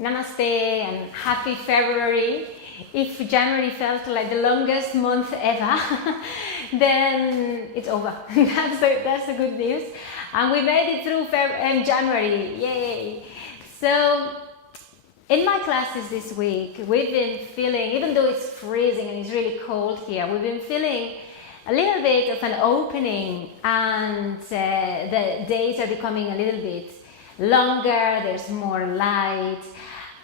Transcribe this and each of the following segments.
Namaste and happy February. If January felt like the longest month ever, then it's over. That's the good news. And we made it through January. Yay! So, in my classes this week, we've been feeling, even though it's freezing and it's really cold here, we've been feeling a little bit of an opening, and the days are becoming a little bit longer, there's more light,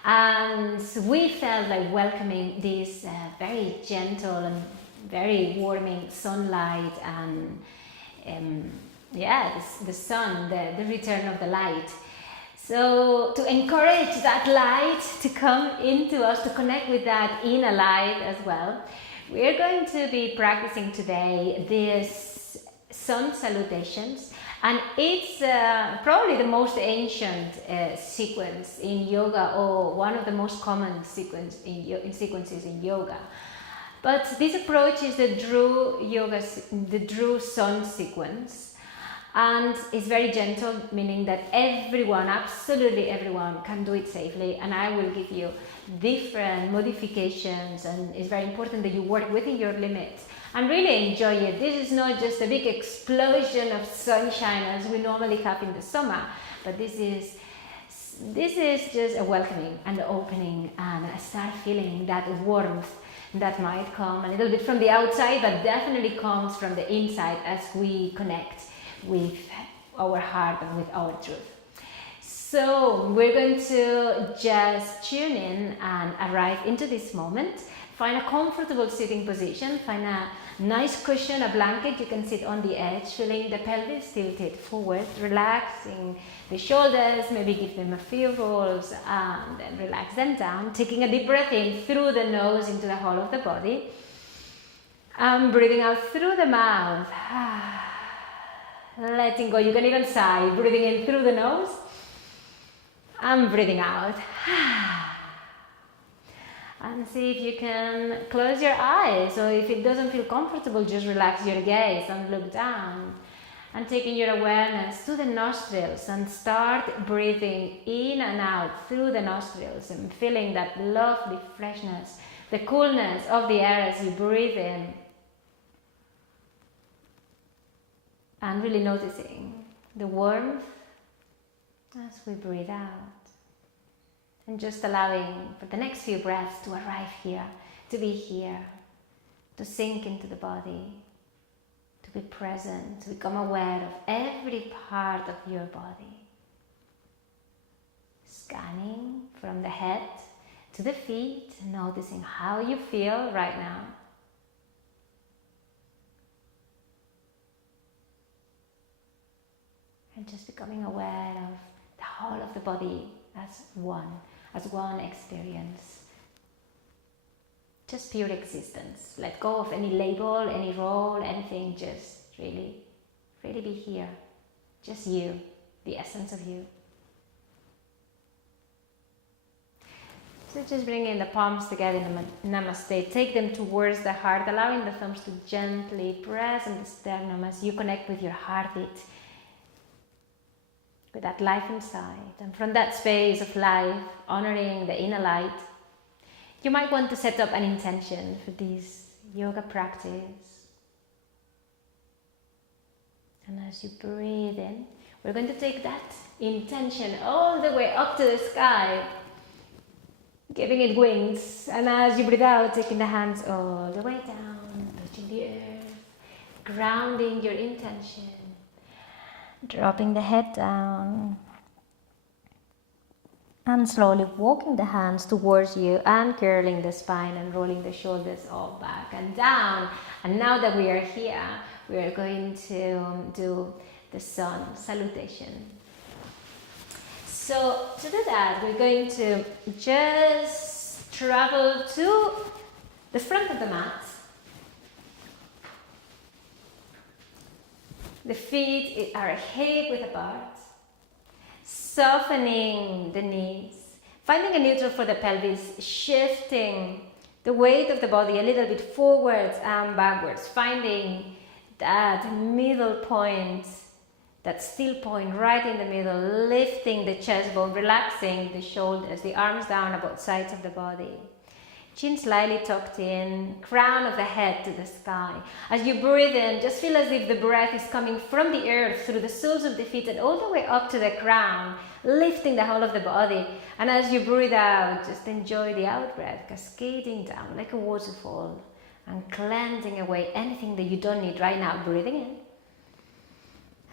and we felt like welcoming this very gentle and very warming sunlight, and the sun, the return of the light. So to encourage that light to come into us, to connect with that inner light as well, we're going to be practicing today this sun salutations, and it's probably the most ancient sequence in yoga, or one of the most common sequences in yoga. But this approach is the Dru Sun sequence, and it's very gentle, meaning that everyone, absolutely everyone, can do it safely. And I will give you different modifications, and it's very important that you work within your limits and really enjoy it. This is not just a big explosion of sunshine as we normally have in the summer, but this is just a welcoming and opening, and I start feeling that warmth that might come a little bit from the outside, but definitely comes from the inside as we connect with our heart and with our truth. So we're going to just tune in and arrive into this moment. Find a comfortable sitting position, find a nice cushion, a blanket. You can sit on the edge, feeling the pelvis tilted forward, relaxing the shoulders, maybe give them a few rolls, and then relax them down, taking a deep breath in through the nose into the whole of the body, and breathing out through the mouth, letting go. You can even sigh, breathing in through the nose and breathing out. And see if you can close your eyes, or if it doesn't feel comfortable, just relax your gaze and look down, and taking your awareness to the nostrils and start breathing in and out through the nostrils, and feeling that lovely freshness, the coolness of the air as you breathe in, and really noticing the warmth as we breathe out. And just allowing for the next few breaths to arrive here, to be here, to sink into the body, to be present, to become aware of every part of your body. Scanning from the head to the feet, noticing how you feel right now. And just becoming aware of the whole of the body as one experience. Just pure existence. Let go of any label, any role, anything. Just really be here. Just you, the essence of you. So just bring in the palms together in the Namaste. Take them towards the heart, allowing the thumbs to gently press on the sternum as you connect with your heartbeat, with that life inside. And from that space of life, honoring the inner light, you might want to set up an intention for this yoga practice. And as you breathe in, we're going to take that intention all the way up to the sky, giving it wings. And as you breathe out, taking the hands all the way down, touching the earth, grounding your intention. Dropping the head down, and slowly walking the hands towards you, and curling the spine and rolling the shoulders all back and down. And now that we are here, we are going to do the sun salutation. So to do that, we're going to just travel to the front of the mat. The feet are hip width apart, softening the knees, finding a neutral for the pelvis, shifting the weight of the body a little bit forwards and backwards, finding that middle point that still point right in the middle, lifting the chest bone, relaxing the shoulders, the arms down on both sides of the body. Chin slightly tucked in, crown of the head to the sky. As you breathe in, just feel as if the breath is coming from the earth through the soles of the feet and all the way up to the crown, lifting the whole of the body. And as you breathe out, just enjoy the out breath cascading down like a waterfall and cleansing away anything that you don't need right now. Breathing in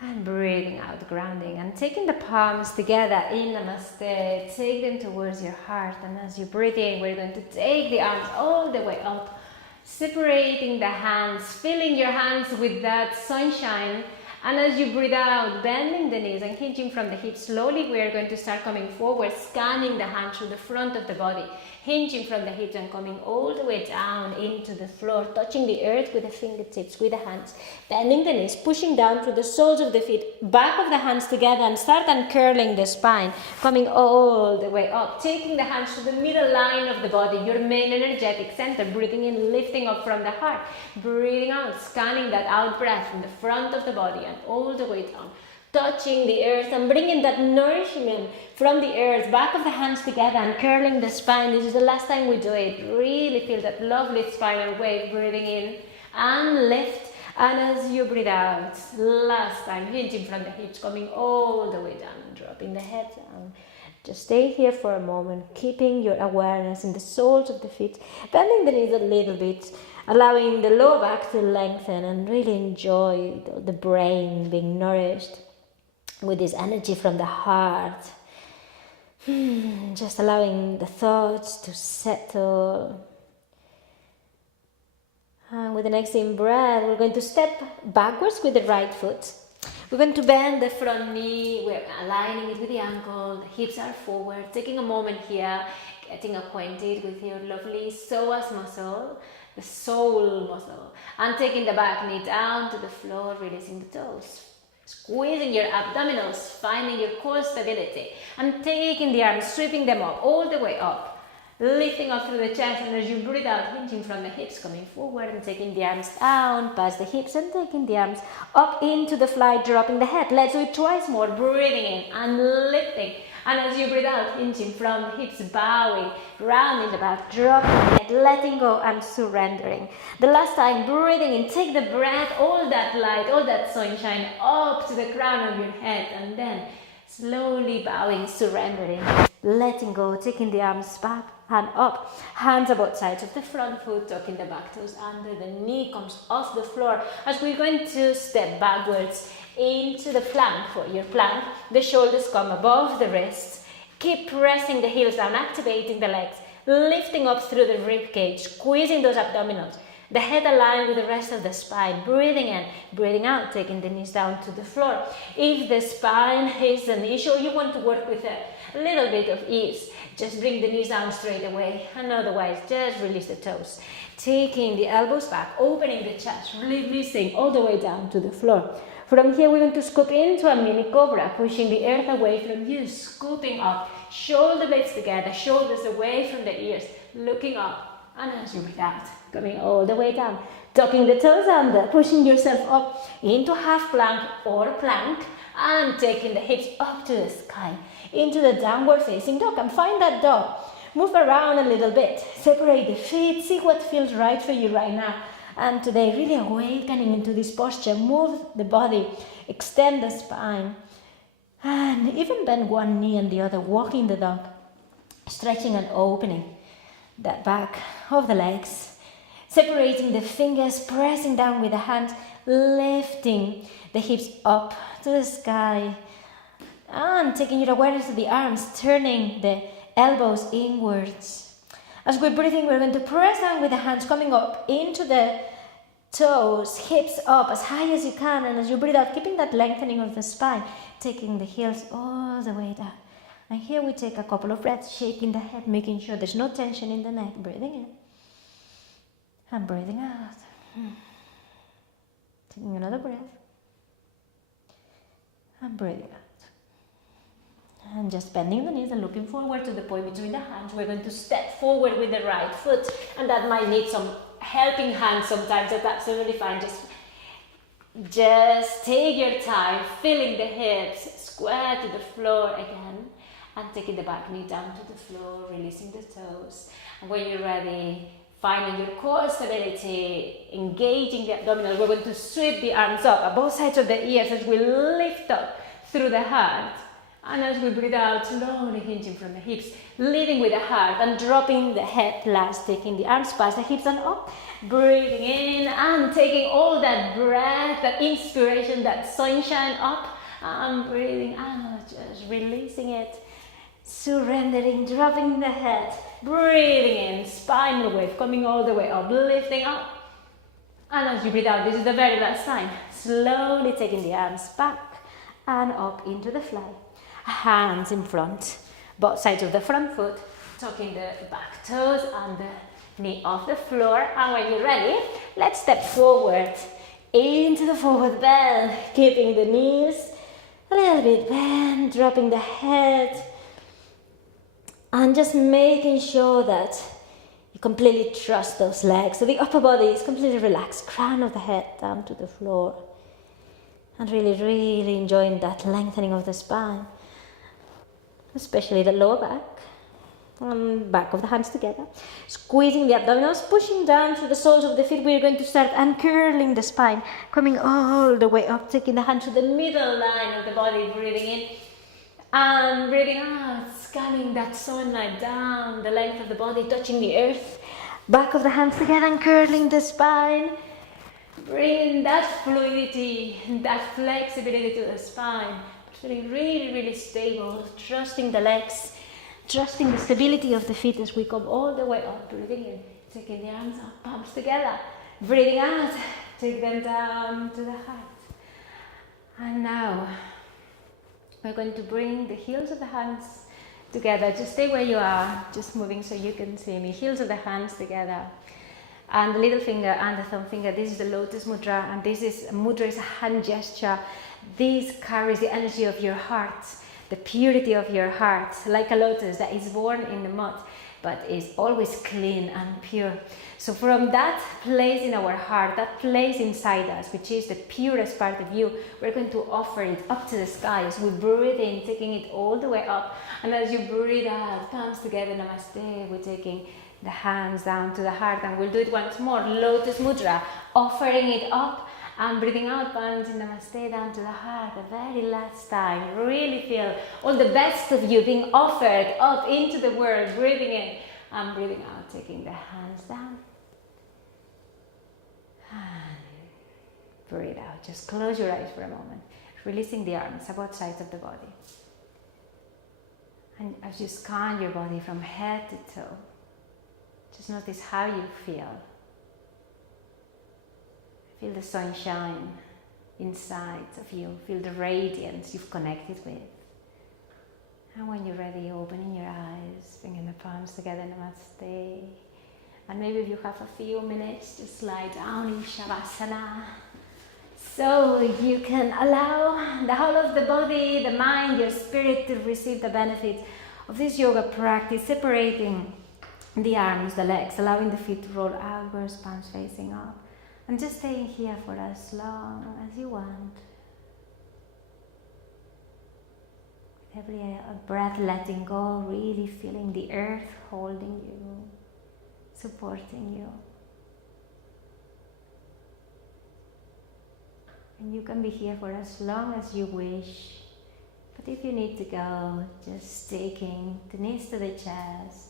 and breathing out, grounding and taking the palms together in Namaste. Take them towards your heart, and as you breathe in, we're going to take the arms all the way up, separating the hands, filling your hands with that sunshine. And as you breathe out, bending the knees and hinging from the hips, slowly we are going to start coming forward, scanning the hands through the front of the body, hinging from the hips and coming all the way down into the floor, touching the earth with the fingertips, with the hands, bending the knees, pushing down through the soles of the feet, back of the hands together, and start uncurling the spine, coming all the way up, taking the hands to the middle line of the body, your main energetic center, breathing in, lifting up from the heart, breathing out, scanning that out breath from the front of the body and all the way down, touching the earth and bringing that nourishment from the earth, back of the hands together and curling the spine. This is the last time we do it. Really feel that lovely spinal wave, breathing in and lift. And as you breathe out, last time, hinging from the hips, coming all the way down, dropping the head down. Just stay here for a moment, keeping your awareness in the soles of the feet, bending the knees a little bit, allowing the lower back to lengthen and really enjoy the brain being nourished with this energy from the heart. Just allowing the thoughts to settle. And with the next in breath, we're going to step backwards with the right foot. We're going to bend the front knee, we're aligning it with the ankle, the hips are forward, taking a moment here, getting acquainted with your lovely psoas muscle, the soul muscle, and taking the back knee down to the floor, releasing the toes. Squeezing your abdominals, finding your core stability, and taking the arms, sweeping them up, all the way up. Lifting up through the chest, and as you breathe out, hinging from the hips, coming forward and taking the arms down, past the hips, and taking the arms up into the flight, dropping the head. Let's do it twice more, breathing in and lifting. And as you breathe out, hinging from the hips, bowing, rounding the back, dropping the head, letting go and surrendering. The last time, breathing in, take the breath, all that light, all that sunshine up to the crown of your head, and then slowly bowing, surrendering, letting go, taking the arms back and up, hands on both sides of the front foot, tucking the back toes under, the knee comes off the floor as we're going to step backwards into the plank. For your plank, the shoulders come above the wrists, keep pressing the heels down, activating the legs, lifting up through the rib cage, squeezing those abdominals, the head aligned with the rest of the spine, breathing in, breathing out, taking the knees down to the floor. If the spine is an issue, you want to work with a little bit of ease, just bring the knees down straight away, and otherwise just release the toes. Taking the elbows back, opening the chest, releasing all the way down to the floor. From here, we're going to scoop into a mini cobra, pushing the earth away from you, scooping up, shoulder blades together, shoulders away from the ears, looking up, and as you breathe out, coming all the way down, tucking the toes under, pushing yourself up into half plank or plank, and taking the hips up to the sky, into the downward facing dog, and find that dog. Move around a little bit, separate the feet, see what feels right for you right now. And today, really awakening into this posture, move the body, extend the spine, and even bend one knee and the other, walking the dog, stretching and opening that back of the legs, separating the fingers, pressing down with the hands, lifting the hips up to the sky, and taking your awareness to the arms, turning the elbows inwards. As we're breathing, we're going to press down with the hands, coming up into the toes, hips up as high as you can, and as you breathe out, keeping that lengthening of the spine, taking the heels all the way down. And here we take a couple of breaths, shaking the head, making sure there's no tension in the neck, breathing in and breathing out. Taking another breath and breathing out. And just bending the knees and looking forward to the point between the hands. We're going to step forward with the right foot, and that might need some helping hand sometimes. That's absolutely fine. Just Just take your time, feeling the hips, square to the floor again, and taking the back knee down to the floor, releasing the toes. And when you're ready, finding your core stability, engaging the abdominal, we're going to sweep the arms up at both sides of the ears as we lift up through the heart. And as we breathe out, slowly hinging from the hips, leading with the heart and dropping the head last, taking the arms past the hips and up, breathing in and taking all that breath, that inspiration, that sunshine up, and breathing out, just releasing it, surrendering, dropping the head, breathing in, spinal wave, coming all the way up, lifting up. And as you breathe out, this is the very last time, slowly taking the arms back and up into the fly. Hands in front, both sides of the front foot, tucking the back toes and the knee off the floor. And when you're ready, let's step forward into the forward bend, keeping the knees a little bit bent, dropping the head, and just making sure that you completely trust those legs. So the upper body is completely relaxed, crown of the head down to the floor, and really enjoying that lengthening of the spine. Especially the lower back, and back of the hands together. Squeezing the abdominals, pushing down through the soles of the feet. We're going to start uncurling the spine, coming all the way up, taking the hand to the middle line of the body, breathing in and breathing out, scanning that sunlight down the length of the body, touching the earth. Back of the hands together, uncurling the spine. Bringing that fluidity, that flexibility to the spine. Feeling really stable, trusting the legs, trusting the stability of the feet as we come all the way up, breathing in, taking the arms up, palms together, breathing out, take them down to the heart. And now, we're going to bring the heels of the hands together. Just stay where you are, just moving so you can see me. Heels of the hands together. And the little finger and the thumb finger, this is the Lotus mudra, and mudra is a hand gesture. This carries the energy of your heart, the purity of your heart, like a lotus that is born in the mud, but is always clean and pure. So from that place in our heart, that place inside us, which is the purest part of you, we're going to offer it up to the sky as we breathe in, taking it all the way up. And as you breathe out, palms together, Namaste, we're taking the hands down to the heart, and we'll do it once more, Lotus mudra, offering it up and breathing out, palms in Namaste down to the heart, the very last time. Really feel all the best of you being offered up into the world, breathing in and breathing out, taking the hands down. And breathe out, just close your eyes for a moment, releasing the arms at both sides of the body. And as you scan your body from head to toe, just notice how you feel. Feel the sunshine inside of you. Feel the radiance you've connected with. And when you're ready, opening your eyes, bringing the palms together, Namaste. And maybe if you have a few minutes, just lie down in Shavasana. So you can allow the whole of the body, the mind, your spirit to receive the benefits of this yoga practice, separating the arms, the legs, allowing the feet to roll outwards, palms facing up. And just staying here for as long as you want. Every breath letting go, really feeling the earth holding you, supporting you. And you can be here for as long as you wish. But if you need to go, just taking the knees to the chest,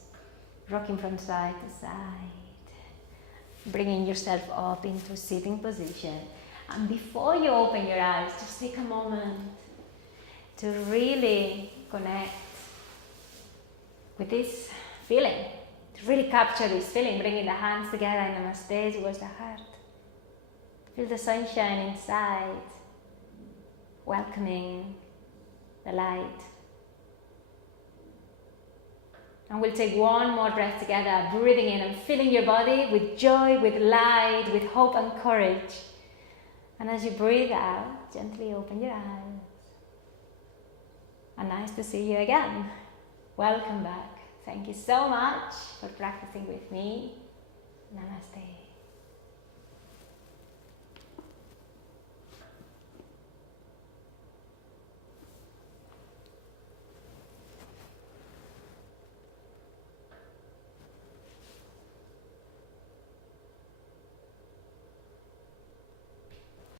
rocking from side to side, bringing yourself up into sitting position. And before you open your eyes, just take a moment to really connect with this feeling, to really capture this feeling, bringing the hands together in Namaste towards the heart. Feel the sunshine inside, welcoming the light. And we'll take one more breath together, breathing in and filling your body with joy, with light, with hope and courage. And as you breathe out, gently open your eyes. And nice to see you again. Welcome back. Thank you so much for practicing with me. Namaste.